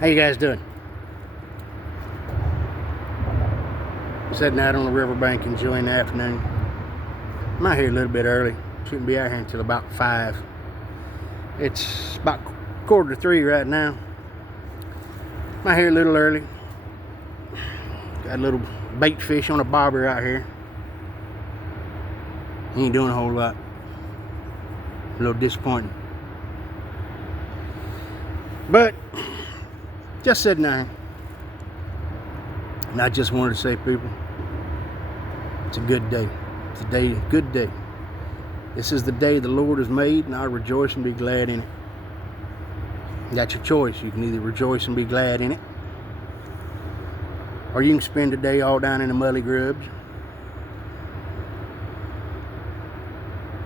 How you guys doing? Sitting out on the riverbank enjoying the afternoon. I'm out here a little bit early. Shouldn't be out here until about 5. It's about 2:45 right now. I'm out here a little early. Got a little bait fish on a bobber out here. He ain't doing a whole lot. A little disappointing. But just sitting there. And I just wanted to say, people, it's a good day. It's a good day. This is the day the Lord has made, and I rejoice and be glad in it. That's your choice. You can either rejoice and be glad in it, or you can spend the day all down in the mully grubs,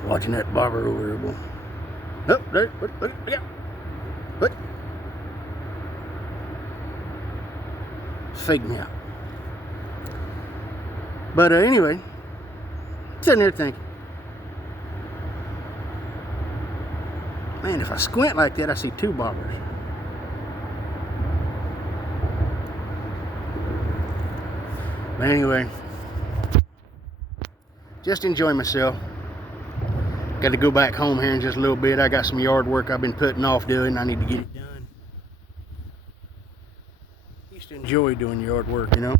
watching that bobber over there, boy. Oh, there, look, yeah. What? Fake me out. But anyway, sitting there thinking, man, if I squint like that, I see 2 bobbers. But anyway, just enjoying myself. Got to go back home here in just a little bit. I got some yard work I've been putting off doing. I need to get it done. Used to enjoy doing yard work, you know.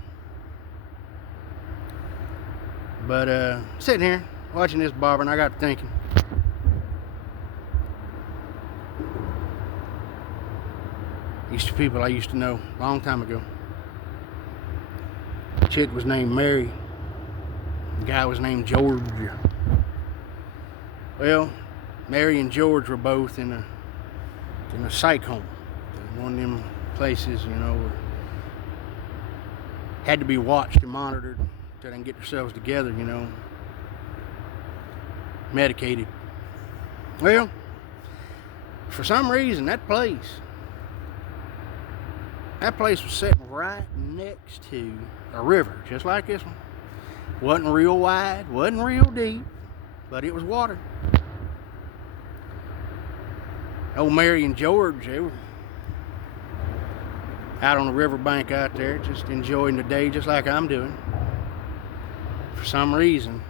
But sitting here watching this bobber, and I got thinking, these people I used to know a long time ago. The chick was named Mary. The guy was named George. Well, Mary and George were both in a psych home. One of them places, you know, had to be watched and monitored till they can get themselves together, you know, medicated. Well, for some reason, that place was sitting right next to a river, just like this one. Wasn't real wide, wasn't real deep, but it was water. Old Mary and George, they were out on the riverbank out there, just enjoying the day just like I'm doing. For some reason,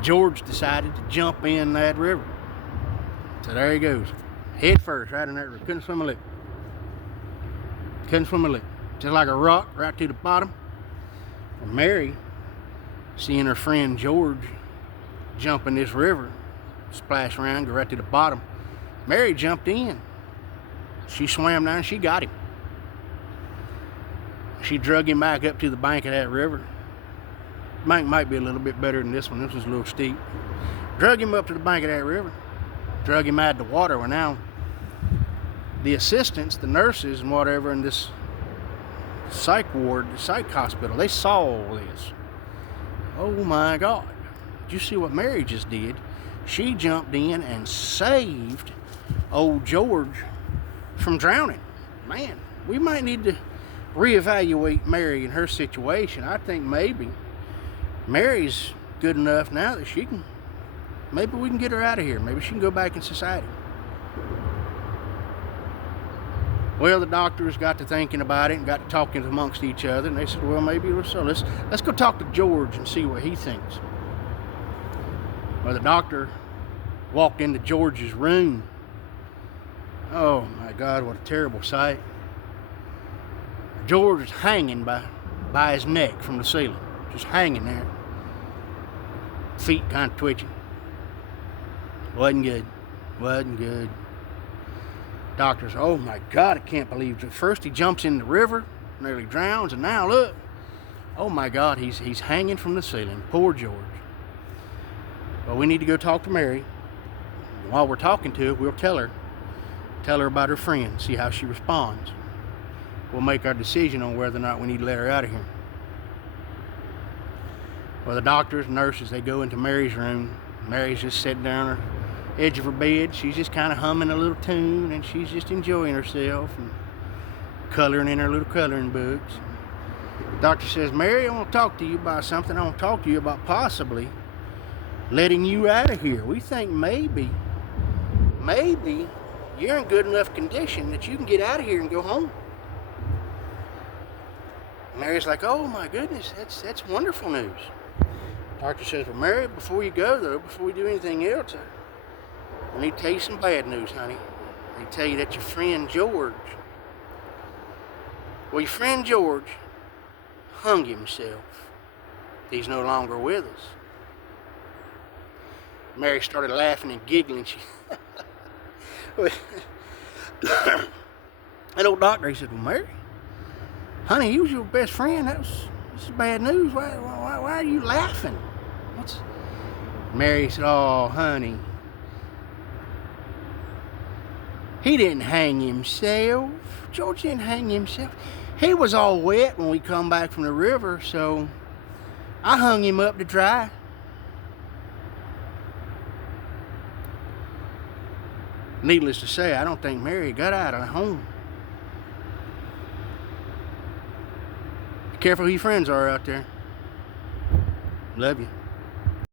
George decided to jump in that river. So there he goes, head first, right in that river. Couldn't swim a lick. Couldn't swim a lick. Just like a rock right to the bottom. And Mary, seeing her friend George jump in this river, splash around, go right to the bottom, Mary jumped in. She swam down, she got him. She drug him back up to the bank of that river. Bank might be a little bit better than this one. This was a little steep. Drug him up to the bank of that river. Drug him out of the water. Well, now, the assistants, the nurses and whatever in this psych ward, the psych hospital, they saw all this. Oh my God. Did you see what Mary just did? She jumped in and saved old George from drowning. Man, we might need to reevaluate Mary and her situation. I think maybe Mary's good enough now that she can, maybe we can get her out of here. Maybe she can go back in society. Well, the doctors got to thinking about it and got to talking amongst each other, and they said, well, maybe so. Let's go talk to George and see what he thinks. Well, the doctor walked into George's room. Oh my God, what a terrible sight. George was hanging by his neck from the ceiling, just hanging there. Feet kind of twitching. Wasn't good. Wasn't good. Doctors, oh my God, I can't believe it. First he jumps in the river, nearly drowns, and now look. Oh my God, he's hanging from the ceiling. Poor George. Well, we need to go talk to Mary. While we're talking to her, we'll tell her about her friend, see how she responds. We'll make our decision on whether or not we need to let her out of here. Well, the doctors and nurses, they go into Mary's room. Mary's just sitting down on the edge of her bed. She's just kind of humming a little tune, and she's just enjoying herself and coloring in her little coloring books. The doctor says, Mary, I want to talk to you about something. I want to talk to you about possibly letting you out of here. We think maybe you're in good enough condition that you can get out of here and go home. Mary's like, oh my goodness, that's wonderful news. Doctor says, well, Mary, before you go though, before we do anything else, I need to tell you some bad news, honey. I need to tell you that your friend George, well, your friend George hung himself. He's no longer with us. Mary started laughing and giggling. She that old doctor, he said, well, Mary, honey, he was your best friend. This is bad news. Why are you laughing? Mary said, oh, honey, he didn't hang himself. George didn't hang himself. He was all wet when we come back from the river, so I hung him up to dry. Needless to say, I don't think Mary got out of home. Be careful who your friends are out there. Love you.